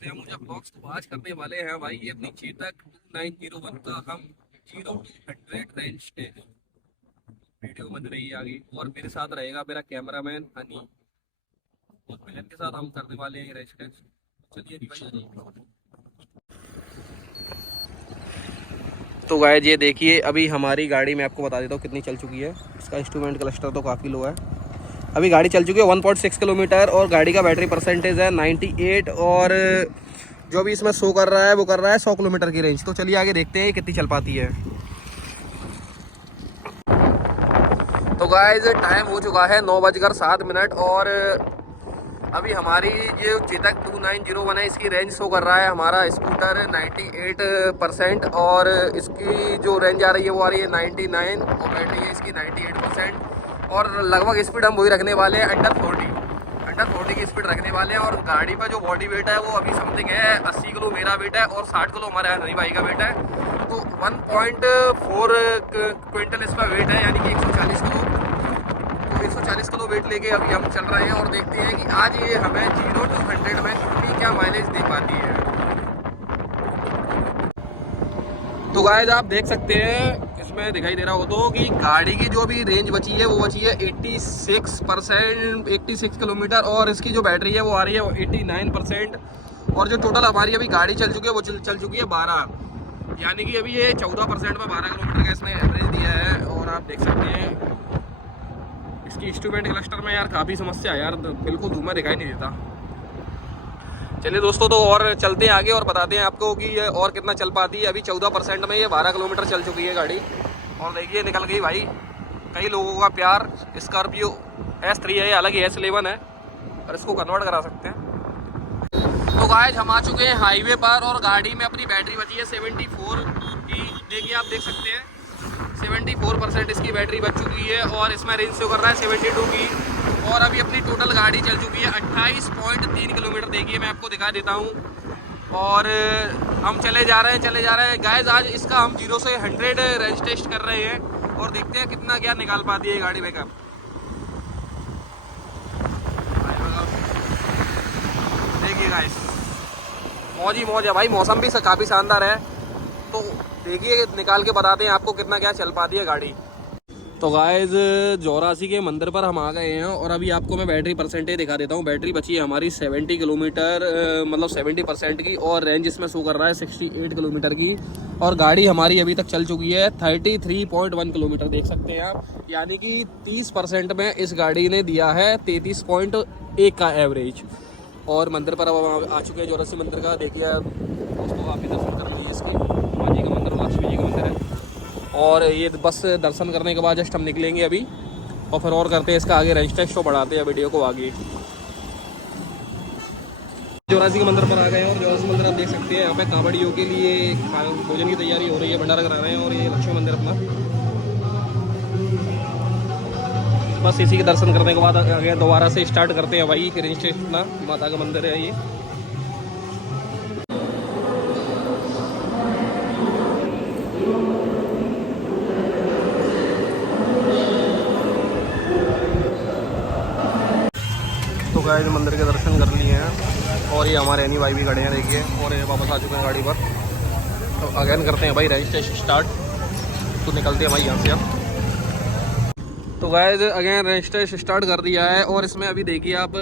मुझे ब्लॉग्स तो आज करने वाले हैं भाई। ये अपनी चेतक 2901 का हम 0 to 100 रेंज टेस्ट वीडियो बन रही है आगे, और मेरे साथ रहेगा मेरा कैमरामैन हनी, और मिलन के साथ हम करने वाले हैं रेंज टेस्ट। चलिए भाई आ जाइए। तो गाइस ये देखिए, अभी हमारी गाड़ी मैं आपको बता देता हूँ कितनी चल चुकी है। इसका इंस्ट्रूमेंट क्लस्टर तो काफ़ी लो है। अभी गाड़ी चल चुकी है 1.6 किलोमीटर, और गाड़ी का बैटरी परसेंटेज है 98, और जो भी इसमें शो कर रहा है वो कर रहा है 100 किलोमीटर की रेंज। तो चलिए आगे देखते हैं कितनी चल पाती है। तो गाइस टाइम हो चुका है 9:07, और अभी हमारी जो चेतक 2901 है, इसकी रेंज शो कर रहा है हमारा स्कूटर 98%, और इसकी जो रेंज आ रही है वो आ रही है 99, और बैटरी है इसकी 98%, और लगभग स्पीड हम वही रखने वाले हैं अंडर 40 की स्पीड रखने वाले हैं। और गाड़ी का जो बॉडी वेट है वो अभी समथिंग है 80 किलो मेरा वेट है, और 60 किलो हमारे हनी भाई का वेट है। तो 1.4 क्विंटल इसका वेट है, यानी कि 140 किलो। तो 140 किलो वेट लेके अभी हम चल रहे हैं, और देखते हैं कि आज ये हमें 0 to 100 में कितनी क्या माइलेज दे पाती है। तो गाइस आप देख सकते हैं, इसमें दिखाई दे रहा हो तो कि गाड़ी की जो भी रेंज बची है वो बची है 86 किलोमीटर, और इसकी जो बैटरी है वो आ रही है 89%, और जो टोटल हमारी अभी गाड़ी चल चुकी है वो चल चुकी है 12, यानी कि अभी ये 14% में 12 किलोमीटर का इसने एवरेज दिया है। और आप देख सकते हैं इसकी इंस्ट्रूमेंट क्लस्टर में यार काफ़ी समस्या है यार, बिल्कुल धुआं दिखाई नहीं देता। चलिए दोस्तों, तो और चलते हैं आगे और बताते हैं आपको कि ये और कितना चल पाती है। अभी 14% में ये 12 किलोमीटर चल चुकी है गाड़ी, और देखिए निकल गई भाई। कई लोगों का प्यार स्कॉर्पियो S3 है, अलग ही S11 है, और इसको कन्वर्ट करा सकते हैं। तो गाइस हम आ चुके हैं हाईवे पर, और गाड़ी में अपनी बैटरी बची है 74 की। देखिए आप देख सकते हैं 74% इसकी बैटरी बच चुकी है, और इसमें रेंज शो कर रहा है 72 की। और अभी अपनी टोटल गाड़ी चल चुकी है 28.3 किलोमीटर। देखिए मैं आपको दिखा देता हूँ, और हम चले जा रहे हैं गाइस। आज इसका हम 0 से 100 रेंज टेस्ट कर रहे हैं, और देखते हैं कितना क्या निकाल पाती है ये गाड़ी बैकअप। देखिए गाइस मौज ही मौज है भाई, मौसम भी काफ़ी शानदार है। तो देखिए निकाल के बताते हैं आपको कितना क्या चल पाती है गाड़ी। तो गाइस जौरासी के मंदिर पर हम आ गए हैं, और अभी आपको मैं बैटरी परसेंटेज दिखा देता हूँ। बैटरी बची है हमारी 70 किलोमीटर, मतलब 70% की, और रेंज इसमें शो कर रहा है 68 किलोमीटर की। और गाड़ी हमारी अभी तक चल चुकी है 33.1 किलोमीटर, देख सकते हैं आप, यानी कि 30% में इस गाड़ी ने दिया है 33.1 का एवरेज। और मंदिर पर अब आ चुके हैं जौरासी मंदिर का। देखिए दोस्तों आप भी दर्शन कर लीजिए, इसकी माँ जी का मंदिर और लक्ष्मी जी का मंदिर है। और ये बस दर्शन करने के बाद जस्ट हम निकलेंगे अभी, और फिर और करते हैं इसका आगे रेंज टेस्ट, तो बढ़ाते हैं वीडियो को आगे। जौरासी के मंदिर पर आ गए हैं, और जौरासी मंदिर आप देख सकते हैं यहाँ पे कांवड़ियों के लिए भोजन की तैयारी हो रही है, भंडारा करा रहे हैं। और ये लक्ष्मी मंदिर अपना, बस इसी के दर्शन करने के बाद आगे दोबारा से स्टार्ट करते हैं भाई रेंज टेस्ट अपना। माता का मंदिर है ये। तो गाइस मंदिर के दर्शन कर लिए हैं, और ये हमारे एनी भाई भी खड़े हैं देखिए, और ये वापस आ चुके हैं गाड़ी पर। तो अगेन करते हैं भाई रेंज टेस्ट स्टार्ट। तो निकलते हैं भाई यहाँ से अब। तो guys again range test start कर दिया है, और इसमें अभी देखिए आप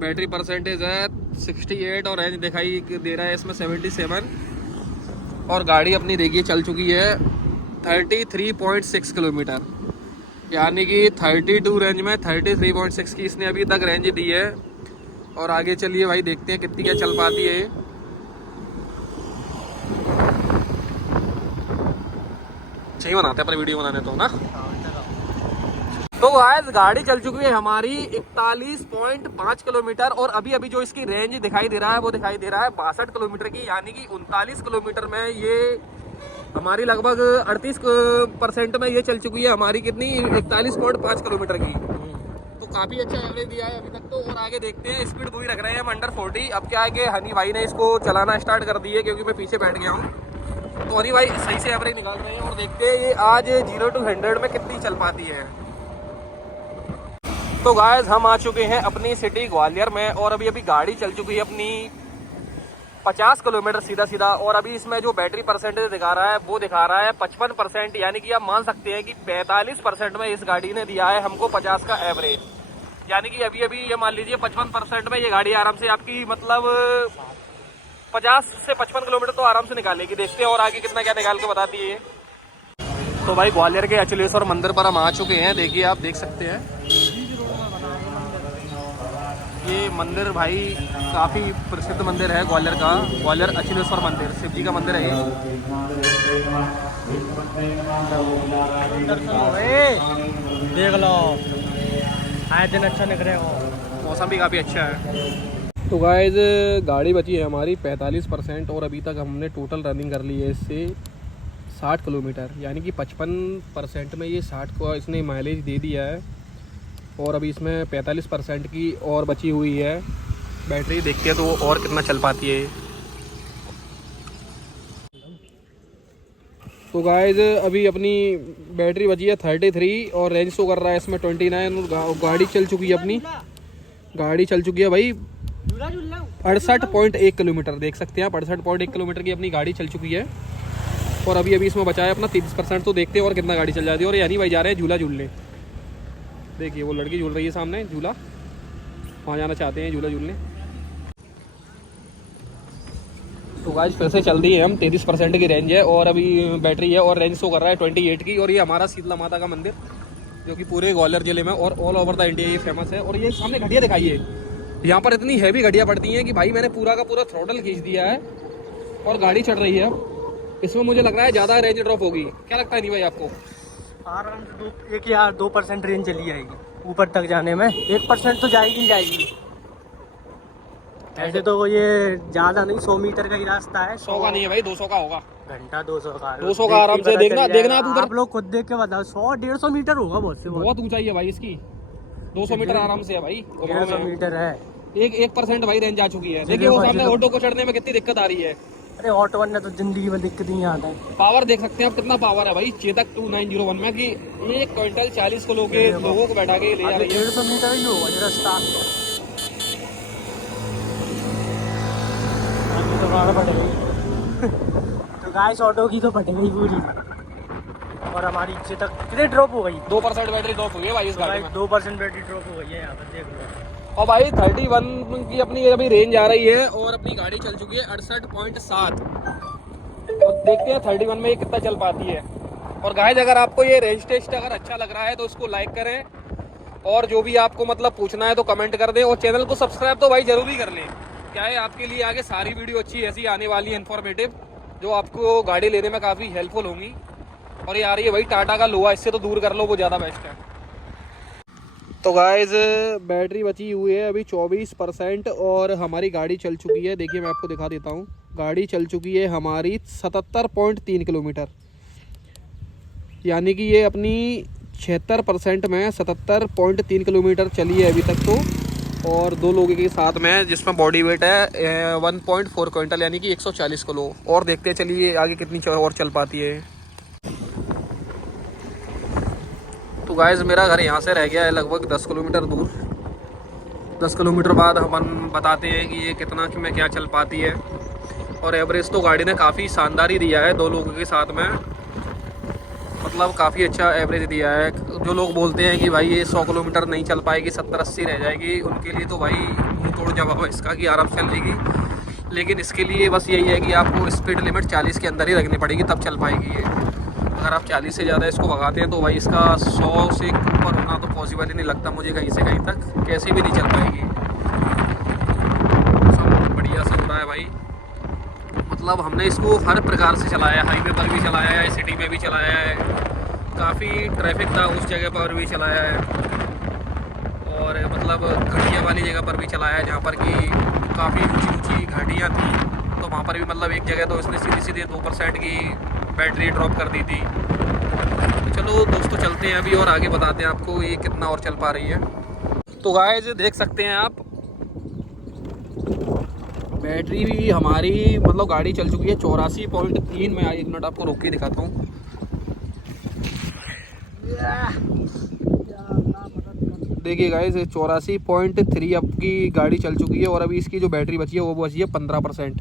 बैटरी परसेंटेज है 68, और रेंज दिखाई दे रहा है इसमें 77, और गाड़ी अपनी देखिए चल चुकी है 33.6 किलोमीटर, यानी कि 32 रेंज में 33.6 की इसने अभी तक रेंज दी है। और आगे चलिए भाई देखते हैं कितनी क्या चल पाती है। सही बनाते हैं पर वीडियो बनाने तो ना। तो गाइस गाड़ी चल चुकी है हमारी 41.5 किलोमीटर, और अभी अभी जो इसकी रेंज दिखाई दे रहा है वो दिखाई दे रहा है 62 किलोमीटर की, यानी कि 39 किलोमीटर में ये हमारी लगभग 38% में ये चल चुकी है हमारी कितनी 41.5 किलोमीटर की। तो काफ़ी अच्छा एवरेज दिया है अभी तक तो। और आगे देखते हैं, स्पीड पूरी रख रहे हैं हम अंडर 40। अब क्या है कि हनी भाई ने इसको चलाना स्टार्ट कर दी है, क्योंकि मैं पीछे बैठ गया हूँ। तो हनी भाई सही से एवरेज निकाल रहे हैं, और देखते हैं ये आज 0 to 100 में कितनी चल पाती है। तो गाइस हम आ चुके हैं अपनी सिटी ग्वालियर में, और अभी अभी गाड़ी चल चुकी है अपनी 50 किलोमीटर सीधा सीधा। और अभी इसमें जो बैटरी परसेंटेज दिखा रहा है वो दिखा रहा है 55%, यानी कि आप मान सकते हैं कि 45% में इस गाड़ी ने दिया है हमको 50 का एवरेज। यानी कि अभी अभी ये मान लीजिए 55% में ये गाड़ी आराम से आपकी मतलब 50 से 55 किलोमीटर तो आराम से निकालेगी। देखते हैं और आगे कितना क्या निकाल के बताती है। तो भाई ग्वालियर के अचलेश्वर मंदिर पर हम आ चुके हैं। देखिए आप देख सकते हैं ये मंदिर भाई काफ़ी प्रसिद्ध मंदिर है ग्वालियर का, ग्वालियर अचलेश्वर मंदिर, शिव जी का मंदिर है ये। देख लो आए दिन अच्छा निकल रहे हो, मौसम भी काफ़ी अच्छा है। तो गाइस गाड़ी बची है हमारी 45% और अभी तक हमने टोटल रनिंग कर ली है इससे 60 किलोमीटर, यानी कि 55% में ये 60 को इसने माइलेज दे दिया है। और अभी इसमें 45% की और बची हुई है बैटरी। देखते हैं तो और कितना चल पाती है। तो गाइस अभी अपनी बैटरी बची है 33 और रेंज शो कर रहा है इसमें 29। और गाड़ी चल चुकी है अपनी, गाड़ी चल चुकी है भाई 68.1 किलोमीटर। देख सकते हैं आप 68.1 किलोमीटर की अपनी गाड़ी चल चुकी है। और अभी इसमें बचा है अपना 30%। तो देखते हैं और कितना गाड़ी चल जाती है। और यानी भाई जा रहे हैं झूला झूलने। देखिए वो लड़की झूल रही है सामने झूला, वहाँ जाना चाहते हैं झूला झूलने। तो गाइस फिर से चल दी है हम, 33% की रेंज है और अभी बैटरी है और रेंज शो कर रहा है 28 की। और ये हमारा शीतला माता का मंदिर जो कि पूरे ग्वालियर जिले में और ऑल ओवर द इंडिया ये फेमस है। और ये सामने घड़ियाँ दिखाइए, यहाँ पर इतनी हैवी घड़ियाँ पड़ती हैं कि भाई मैंने पूरा का पूरा थ्रोटल खींच दिया है और गाड़ी चढ़ रही है। इसमें मुझे लग रहा है ज़्यादा रेंज ड्रॉप होगी, क्या लगता है नहीं भाई आपको? आराम से 1 या 2% रेंज चली जाएगी ऊपर तक जाने में, 1% तो जाएगी जाएगी। ऐसे तो ये ज़्यादा नहीं, 100 मीटर का ही रास्ता है। 100 का नहीं है भाई, 200 का होगा। घंटा 200 का, 200 का आराम से देखना आप ऊपर। आप लोग खुद देख के बताओ, 100-150 मीटर होगा बहुत से बहुत ऊंचाई है भाई इसकी, 200 मीटर आराम से है भाई। 150 मीटर है। 1% भाई रेंज आ चुकी है। देखिए वो सामने ऑटो को चढ़ने में कितनी दिक्कत आ रही है। अरे ऑटो वरना तो जिंदगी में दिक्कत नहीं आता है। पावर देख सकते हैं आप कितना पावर है भाई चेतक 2901 में कि 1 क्विंटल 40 किलो के लोगों को बैठा के ले जा रही है। 150 मीटर ही होगा ये रास्ता। तो गाइस ऑटो की तो फट गई पूरी और हमारी चेतक कितने ड्रॉप हो गई? 2% बैटरी ड्रॉप हुई है भाई इस गाड़ी में। 2% बैटरी ड्रॉप हो गई है यहाँ पर, देख लो। और भाई 31 की अपनी अभी रेंज आ रही है और अपनी गाड़ी चल चुकी है 68.7। तो देखते हैं 31 में ये कितना चल पाती है। और गाइस अगर आपको ये रेंज टेस्ट अगर अच्छा लग रहा है तो इसको लाइक करें और जो भी आपको मतलब पूछना है तो कमेंट कर दें और चैनल को सब्सक्राइब तो भाई जरूरी कर लें। क्या है आपके लिए आगे सारी वीडियो अच्छी ऐसी आने वाली है इन्फॉर्मेटिव, जो आपको गाड़ी लेने में काफ़ी हेल्पफुल होंगी। और ये आ रही है भाई टाटा का लोहा, इससे तो दूर कर लो, वो ज़्यादा बेस्ट है। तो गाइस बैटरी बची हुई है अभी 24% और हमारी गाड़ी चल चुकी है। देखिए मैं आपको दिखा देता हूँ, गाड़ी चल चुकी है हमारी 77.3 किलोमीटर, यानी कि ये अपनी 76% में 77.3 किलोमीटर चली है अभी तक तो। और 2 लोगों के साथ में जिसमें बॉडी वेट है 1.4 क्विंटल, यानी कि 140 किलो। और देखते चलिए आगे कितनी और चल पाती है। तो गाइस मेरा घर यहाँ से रह गया है लगभग 10 किलोमीटर दूर। 10 किलोमीटर बाद हम बताते हैं कि ये कितना में क्या चल पाती है। और एवरेज तो गाड़ी ने काफ़ी शानदार ही दिया है 2 लोगों के साथ में, मतलब काफ़ी अच्छा एवरेज दिया है। जो लोग बोलते हैं कि भाई ये 100 किलोमीटर नहीं चल पाएगी, 70-80 रह जाएगी, उनके लिए तो भाई मुँह तोड़ जवाब है इसका कि आराम से चल जाएगी। लेकिन इसके लिए बस यही है कि आपको स्पीड लिमिट 40 के अंदर ही रखनी पड़ेगी, तब चल पाएगी ये। अगर आप 40 से ज़्यादा इसको भगाते हैं तो भाई इसका 100 से ऊपर होना तो पॉसिबल ही नहीं लगता मुझे, कहीं से कहीं तक कैसे भी नहीं चल पाएगी। सब बढ़िया से हो रहा है भाई, मतलब हमने इसको हर प्रकार से चलाया है, हाईवे पर भी चलाया है, सिटी में भी चलाया है, काफ़ी ट्रैफिक था उस जगह पर भी चलाया है, और मतलब घाटियाँ वाली जगह पर भी चलाया है जहाँ पर कि काफ़ी ऊंची घाटियाँ थी। तो वहाँ पर भी मतलब एक जगह तो इसने सीधे 2% की बैटरी ड्रॉप कर दी थी। तो चलो दोस्तों चलते हैं अभी और आगे बताते हैं आपको ये कितना और चल पा रही है। तो गाइस देख सकते हैं आप बैटरी भी हमारी मतलब गाड़ी चल चुकी है 84.3 में। 1 मिनट आपको रोक के दिखाता हूँ। देखिए गाइस 84.3 आपकी गाड़ी चल चुकी है और अभी इसकी जो बैटरी बची है वो बची है 15%।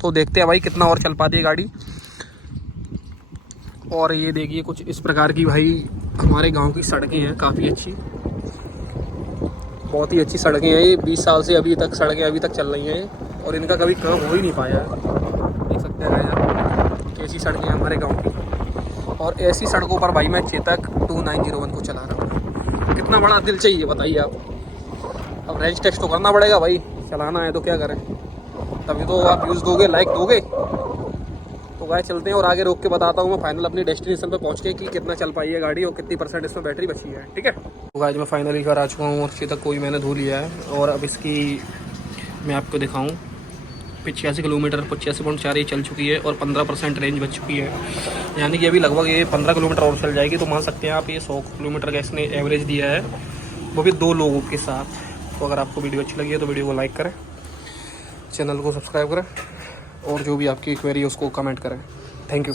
तो देखते हैं भाई कितना और चल पाती है गाड़ी। और ये देखिए कुछ इस प्रकार की भाई हमारे गांव की सड़कें हैं, काफ़ी अच्छी, बहुत ही अच्छी सड़कें हैं। ये 20 साल से अभी तक सड़कें अभी तक चल रही हैं और इनका कभी काम हो ही नहीं पाया है। देख सकते हैं आप कैसी सड़कें हैं हमारे गाँव की। और ऐसी सड़कों पर भाई मैं चेतक 2901 को चला रहा हूँ। कितना बड़ा दिल चाहिए बताइए आप। अब रेंज टेस्ट तो करना पड़ेगा भाई, चलाना है तो क्या करें, तभी तो आप व्यूज़ दोगे, लाइक दोगे। तो गाइस चलते हैं और आगे रोक के बताता हूँ मैं फाइनल अपनी डेस्टिनेशन पे पहुँच के कि कितना चल पाई है गाड़ी और कितनी % इसमें बैटरी बची है। ठीक है, तो गाइस मैं फाइनली घर आ चुका हूँ और चेतक को भी मैंने धो लिया है। और अब इसकी मैं आपको दिखाऊँ 85 किलोमीटर 85.4 ये चल चुकी है और 15% रेंज बच चुकी है। यानी कि अभी लगभग ये 15 किलोमीटर और चल जाएगी। तो मान सकते हैं आप ये 100 किलोमीटर का इसने एवरेज दिया है, वो भी 2 लोगों के साथ। तो अगर आपको वीडियो अच्छी लगी है तो वीडियो को लाइक करें, चैनल को सब्सक्राइब करें और जो भी आपकी क्वेरी है उसको कमेंट करें। Thank you.